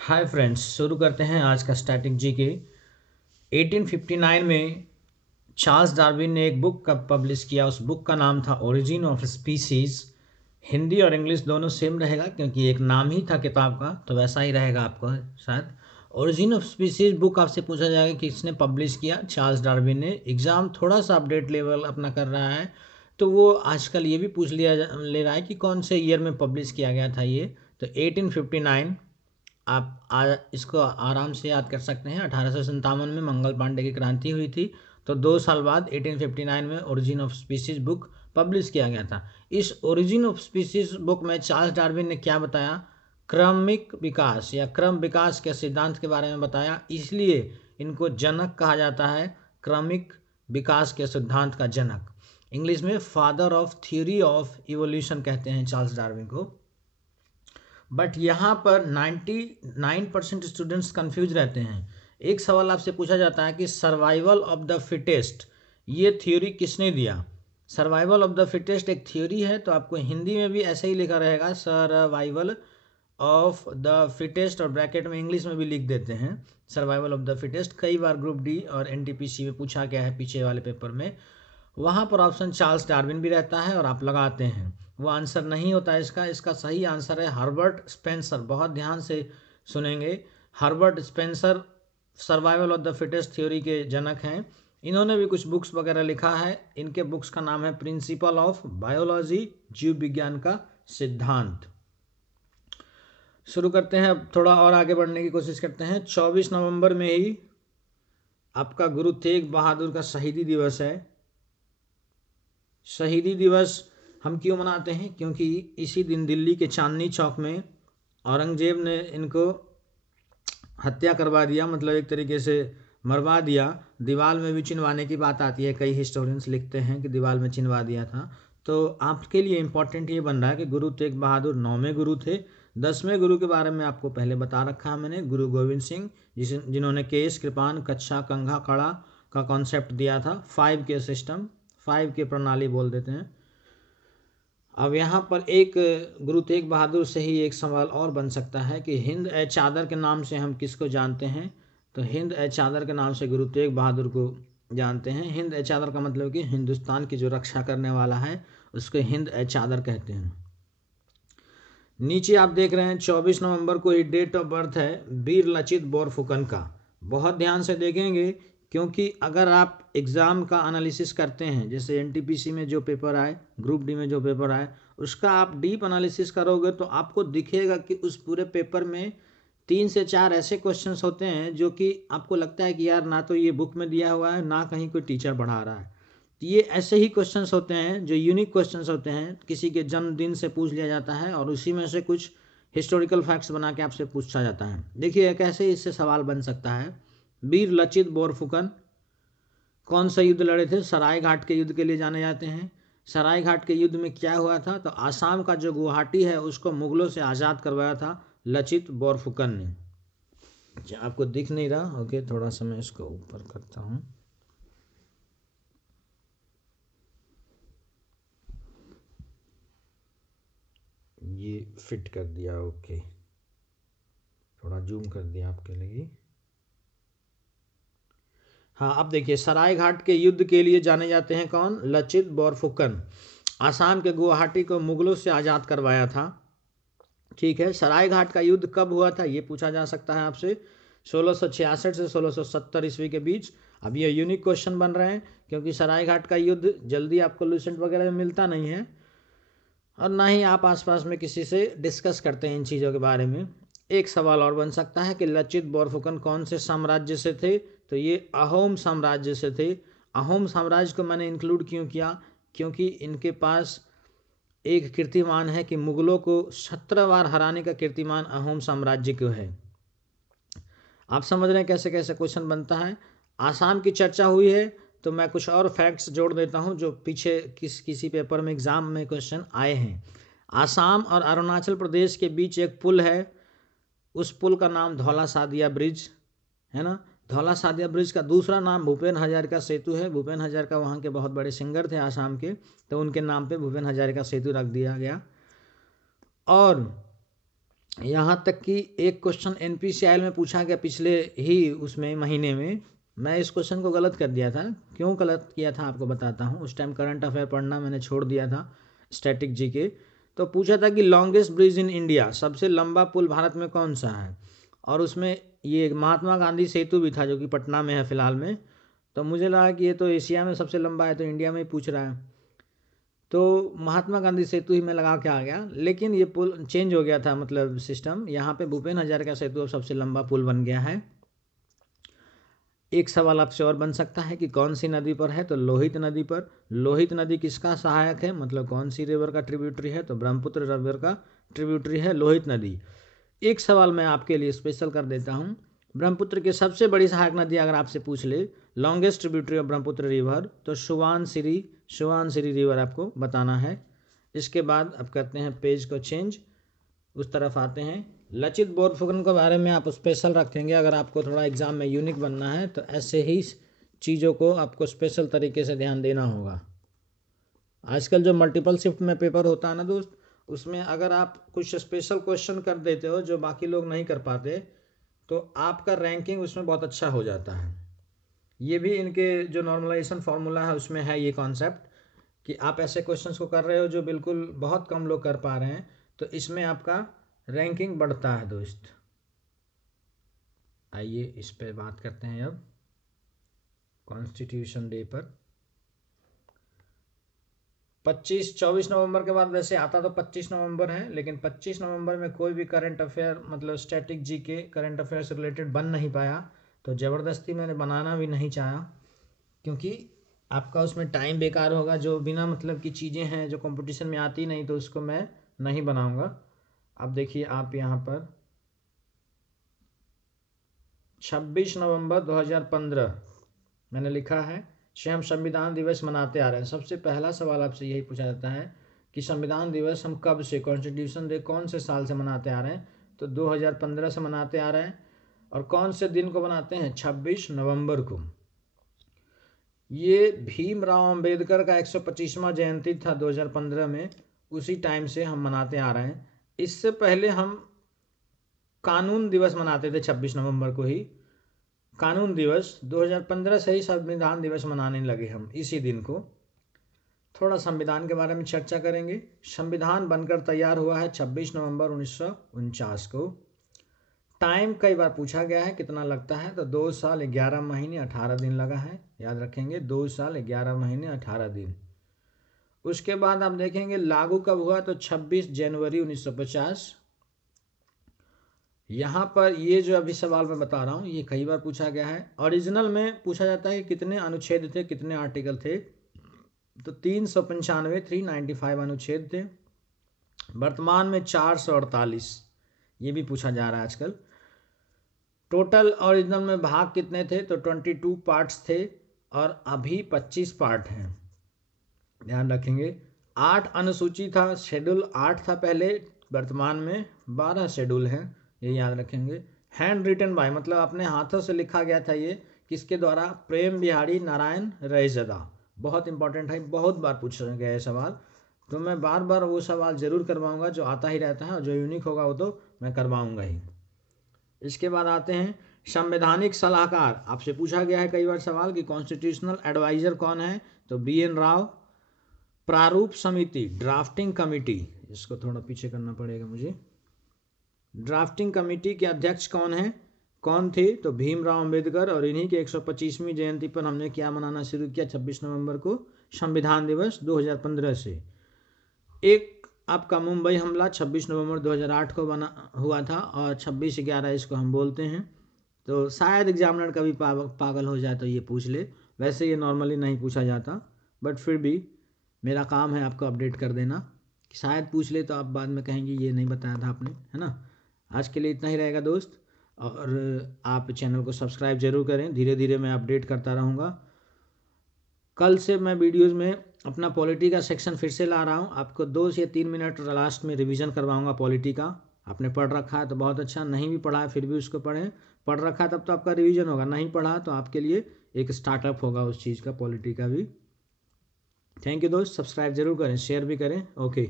Hi friends, शुरू करते हैं आज का स्टैटिक जी के। 1859 में चार्ल्स डार्विन ने एक बुक का पब्लिश किया। उस बुक का नाम था ओरिजिन ऑफ स्पीसीज। हिंदी और इंग्लिश दोनों सेम रहेगा क्योंकि एक नाम ही था किताब का, तो वैसा ही रहेगा आपको शायद। ओरिजिन ऑफ स्पीसीज बुक आपसे पूछा जाएगा कि किसने पब्लिश किया। चार्ल्स डार्विन ने। एग्ज़ाम थोड़ा सा अपडेट लेवल अपना कर रहा है, तो वो आजकल ये भी पूछ ले रहा है कि कौन से ईयर में पब्लिश किया गया था ये। तो 1859 आप इसको आराम से याद कर सकते हैं। 1857 में मंगल पांडे की क्रांति हुई थी, तो 2 साल बाद 1859 में origin of species book publish किया गया था। इस ओरिजिन ऑफ स्पीसीज बुक में चार्ल्स डार्विन ने क्या बताया? क्रमिक विकास या क्रम विकास के सिद्धांत के बारे में बताया, इसलिए इनको जनक कहा जाता है। क्रमिक विकास के सिद्धांत का जनक, इंग्लिश में father of theory of evolution कहते हैं चार्ल्स डार्विन को। बट यहाँ पर 99% स्टूडेंट्स कंफ्यूज रहते हैं। एक सवाल आपसे पूछा जाता है कि सर्वाइवल ऑफ द फिटेस्ट ये थ्योरी किसने दिया? सर्वाइवल ऑफ द फिटेस्ट एक थ्योरी है, तो आपको हिंदी में भी ऐसे ही लिखा रहेगा, सर्वाइवल ऑफ द फिटेस्ट, और ब्रैकेट में इंग्लिश में भी लिख देते हैं सर्वाइवल ऑफ द फिटेस्ट। कई बार ग्रुप डी और एनटीपीसी में पूछा गया है पीछे वाले पेपर में। वहाँ पर ऑप्शन चार्ल्स डार्विन भी रहता है और आप लगाते हैं, वो आंसर नहीं होता है इसका। इसका सही आंसर है हर्बर्ट स्पेंसर। बहुत ध्यान से सुनेंगे। Herbert Spencer survival of the fittest theory के जनक हैं। इन्होंने भी कुछ बुक्स वगैरह लिखा है। इनके बुक्स का नाम है प्रिंसिपल ऑफ बायोलॉजी, जीव विज्ञान का सिद्धांत। शुरू करते हैं, अब थोड़ा और आगे बढ़ने की कोशिश करते हैं। 24 नवंबर में ही आपका गुरु तेग बहादुर का शहीदी दिवस है। शहीदी दिवस हम क्यों मनाते हैं? क्योंकि इसी दिन दिल्ली के चांदनी चौक में औरंगजेब ने इनको हत्या करवा दिया, मतलब एक तरीके से मरवा दिया। दीवार में भी चिनवाने की बात आती है, कई हिस्टोरियंस लिखते हैं कि दीवार में चिनवा दिया था। तो आपके लिए इम्पोर्टेंट ये बन रहा है कि गुरु तेग बहादुर 9वें गुरु थे। 10वें गुरु के बारे में आपको पहले बता रखा है मैंने, गुरु गोविंद सिंह, जिन्होंने केस, कृपान, कच्छा, कंघा, कड़ा का कॉन्सेप्ट दिया था। 5K सिस्टम, 5K प्रणाली बोल देते हैं। अब यहाँ पर एक गुरु तेग बहादुर से ही एक सवाल और बन सकता है कि हिंद ए चादर के नाम से हम किसको जानते हैं? तो हिंद ए चादर के नाम से गुरु तेग बहादुर को जानते हैं। हिंद ए चादर का मतलब कि हिंदुस्तान की जो रक्षा करने वाला है उसको हिंद ए चादर कहते हैं। नीचे आप देख रहे हैं 24 नवंबर को ही डेट ऑफ बर्थ है वीर लचित बोरफुकन का। बहुत ध्यान से देखेंगे, क्योंकि अगर आप एग्ज़ाम का एनालिसिस करते हैं, जैसे एनटीपीसी में जो पेपर आए, ग्रुप डी में जो पेपर आए, उसका आप डीप एनालिसिस करोगे तो आपको दिखेगा कि उस पूरे पेपर में 3 से 4 ऐसे क्वेश्चंस होते हैं जो कि आपको लगता है कि यार ना तो ये बुक में दिया हुआ है, ना कहीं कोई टीचर पढ़ा रहा है। ये ऐसे ही क्वेश्चंस होते हैं जो यूनिक क्वेश्चंस होते हैं, किसी के जन्मदिन से पूछ लिया जाता है और उसी में से कुछ हिस्टोरिकल फैक्ट्स बना के आपसे पूछा जाता है। देखिए कैसे इससे सवाल बन सकता है। वीर लचित बोरफुकन कौन सा युद्ध लड़े थे? सराय घाट के युद्ध के लिए जाने जाते हैं। सराय घाट के युद्ध में क्या हुआ था? तो आसाम का जो गुवाहाटी है उसको मुगलों से आज़ाद करवाया था लचित बोरफुकन ने। आपको दिख नहीं रहा? ओके, थोड़ा सा मैं इसको ऊपर करता हूँ। ये फिट कर दिया, ओके, थोड़ा जूम कर दिया आपके लिए। हाँ, अब देखिए, सराय घाट के युद्ध के लिए जाने जाते हैं कौन? लचित बोरफुकन। आसाम के गुवाहाटी को मुगलों से आज़ाद करवाया था। ठीक है, सराय घाट का युद्ध कब हुआ था ये पूछा जा सकता है आपसे। 1666 से 1670 ईस्वी के बीच। अब ये यूनिक क्वेश्चन बन रहे हैं क्योंकि सराय घाट का युद्ध जल्दी आपको लूसेंट वगैरह में मिलता नहीं है, और ना ही आप आसपास में किसी से डिस्कस करते हैं इन चीज़ों के बारे में। एक सवाल और बन सकता है कि लचित बोरफुकन कौन से साम्राज्य से थे? तो ये अहोम साम्राज्य से थे। अहोम साम्राज्य को मैंने इंक्लूड क्यों किया? क्योंकि इनके पास एक कीर्तिमान है कि मुगलों को 17 बार हराने का कीर्तिमान अहोम साम्राज्य को है। आप समझ रहे हैं कैसे कैसे क्वेश्चन बनता है। आसाम की चर्चा हुई है तो मैं कुछ और फैक्ट्स जोड़ देता हूं जो पीछे किसी पेपर में एग्जाम में क्वेश्चन आए हैं। आसाम और अरुणाचल प्रदेश के बीच एक पुल है, उस पुल का नाम धौला सादिया ब्रिज है ना। धौला सादिया ब्रिज का दूसरा नाम भूपेन हजारिका सेतु है। भूपेन हजारिका वहाँ के बहुत बड़े सिंगर थे आसाम के, तो उनके नाम पे भूपेन हजारिका सेतु रख दिया गया। और यहाँ तक कि एक क्वेश्चन NPCIL में पूछा गया पिछले ही उसमें महीने में, मैं इस क्वेश्चन को गलत कर दिया था। क्यों गलत किया था आपको बताता हूँ। उस टाइम करंट अफेयर पढ़ना मैंने छोड़ दिया था, स्टैटिक जीके। तो पूछा था कि लॉन्गेस्ट ब्रिज इन इंडिया, सबसे लंबा पुल भारत में कौन सा है, और उसमें ये महात्मा गांधी सेतु भी था जो कि पटना में है फिलहाल में। तो मुझे लगा कि ये तो एशिया में सबसे लंबा है तो इंडिया में ही पूछ रहा है, तो महात्मा गांधी सेतु ही मैं लगा के आ गया। लेकिन ये पुल चेंज हो गया था, मतलब सिस्टम। यहाँ पे भूपेन हजारिका सेतु अब सबसे लंबा पुल बन गया है। एक सवाल आपसे और बन सकता है कि कौन सी नदी पर है, तो लोहित नदी पर। लोहित नदी किसका सहायक है, मतलब कौन सी रिवर का ट्रिब्यूटरी है, तो ब्रह्मपुत्र रिवर का ट्रिब्यूटरी है लोहित नदी। एक सवाल मैं आपके लिए स्पेशल कर देता हूँ। ब्रह्मपुत्र की सबसे बड़ी सहायक नदी अगर आपसे पूछ ले, longest tributary of Brahmaputra river, तो सुवानसिरी रिवर आपको बताना है। इसके बाद अब करते हैं पेज को चेंज, उस तरफ आते हैं। लचित बोरफुकन के बारे में आप स्पेशल रखेंगे अगर आपको थोड़ा एग्जाम में यूनिक बनना है, तो ऐसे ही चीज़ों को आपको स्पेशल तरीके से ध्यान देना होगा। आजकल जो मल्टीपल शिफ्ट में पेपर होता है ना दोस्त, उसमें अगर आप कुछ स्पेशल क्वेश्चन कर देते हो जो बाकी लोग नहीं कर पाते, तो आपका रैंकिंग उसमें बहुत अच्छा हो जाता है। ये भी इनके जो नॉर्मलाइजेशन फार्मूला है उसमें है ये कॉन्सेप्ट, कि आप ऐसे क्वेश्चंस को कर रहे हो जो बिल्कुल बहुत कम लोग कर पा रहे हैं, तो इसमें आपका रैंकिंग बढ़ता है दोस्त। आइए इस पे बात करते हैं अब, कॉन्स्टिट्यूशन डे पर। 24 नवंबर के बाद वैसे आता तो 25 नवंबर है, लेकिन 25 नवंबर में कोई भी करंट अफेयर, मतलब स्टैटिक जीके करंट अफेयर से रिलेटेड बन नहीं पाया, तो ज़बरदस्ती मैंने बनाना भी नहीं चाहा, क्योंकि आपका उसमें टाइम बेकार होगा। जो बिना मतलब की चीज़ें हैं जो कंपटीशन में आती नहीं, तो उसको मैं नहीं बनाऊंगा। अब देखिए आप यहाँ पर 26 नवंबर 2015 मैंने लिखा है से हम संविधान दिवस मनाते आ रहे हैं। सबसे पहला सवाल आपसे यही पूछा जाता है कि संविधान दिवस हम कब से, कॉन्स्टिट्यूशन डे कौन से साल से मनाते आ रहे हैं, तो 2015 से मनाते आ रहे हैं। और कौन से दिन को मनाते हैं, 26 नवंबर को। ये भीमराव अंबेडकर का 125वां जयंती था 2015 में, उसी टाइम से हम मनाते आ रहे हैं। इससे पहले हम कानून दिवस मनाते थे 26 नवंबर को ही। कानून दिवस 2015 से ही संविधान दिवस मनाने लगे हम इसी दिन को। थोड़ा संविधान के बारे में चर्चा करेंगे। संविधान बनकर तैयार हुआ है 26 नवंबर 1949 को। टाइम कई बार पूछा गया है कितना लगता है, तो 2 साल 11 महीने 18 दिन लगा है, याद रखेंगे 2 साल 11 महीने 18 दिन। उसके बाद आप देखेंगे लागू कब हुआ, तो 26 जनवरी 1950। यहाँ पर ये जो अभी सवाल मैं बता रहा हूँ ये कई बार पूछा गया है। ओरिजिनल में पूछा जाता है कि कितने अनुच्छेद थे, कितने आर्टिकल थे, तो 395 395 अनुच्छेद थे। वर्तमान में 448, ये भी पूछा जा रहा है आजकल। टोटल ओरिजिनल में भाग कितने थे, तो 22 पार्ट्स थे, और अभी 25 पार्ट हैं, ध्यान रखेंगे। 8 अनुसूची था, शेड्यूल 8 था पहले, वर्तमान में 12 शेड्यूल हैं, ये याद रखेंगे। हैंड रिटन बाय, मतलब अपने हाथों से लिखा गया था ये, किसके द्वारा, प्रेम बिहारी नारायण रईज़दा। बहुत इंपॉर्टेंट है, बहुत बार पूछा गया है सवाल, तो मैं बार बार वो सवाल ज़रूर करवाऊंगा जो आता ही रहता है, और जो यूनिक होगा वो तो मैं करवाऊंगा ही। इसके बाद आते हैं संवैधानिक सलाहकार। आपसे पूछा गया है कई बार सवाल कि कॉन्स्टिट्यूशनल एडवाइज़र कौन है, तो BN राव। प्रारूप समिति, ड्राफ्टिंग कमेटी, इसको थोड़ा पीछे करना पड़ेगा मुझे। ड्राफ्टिंग कमेटी के अध्यक्ष कौन थे, तो भीमराव अंबेडकर। और इन्हीं के 125वीं जयंती पर हमने क्या मनाना शुरू किया, 26 नवंबर को, संविधान दिवस 2015 से। एक आपका मुंबई हमला 26 नवंबर 2008 को बना हुआ था, और 26/11 इसको हम बोलते हैं। तो शायद एग्जामिनर कभी पागल हो जाए तो ये पूछ ले, वैसे ये नॉर्मली नहीं पूछा जाता, बट फिर भी मेरा काम है आपको अपडेट कर देना। शायद पूछ ले तो आप बाद में कहेंगे ये नहीं बताया था आपने, है ना। आज के लिए इतना ही रहेगा दोस्त, और आप चैनल को सब्सक्राइब जरूर करें, धीरे धीरे मैं अपडेट करता रहूँगा। कल से मैं वीडियोज़ में अपना पॉलिटी का सेक्शन फिर से ला रहा हूँ, आपको 2 से 3 मिनट लास्ट में रिवीजन करवाऊँगा पॉलिटी का। आपने पढ़ रखा है तो बहुत अच्छा, नहीं भी पढ़ा है फिर भी उसको पढ़ें। पढ़ रखा है तब तो आपका रिवीजन होगा, नहीं पढ़ा तो आपके लिए एक स्टार्टअप होगा उस चीज़ का, पॉलिटी का भी। थैंक यू दोस्त, सब्सक्राइब जरूर करें, शेयर भी करें। ओके।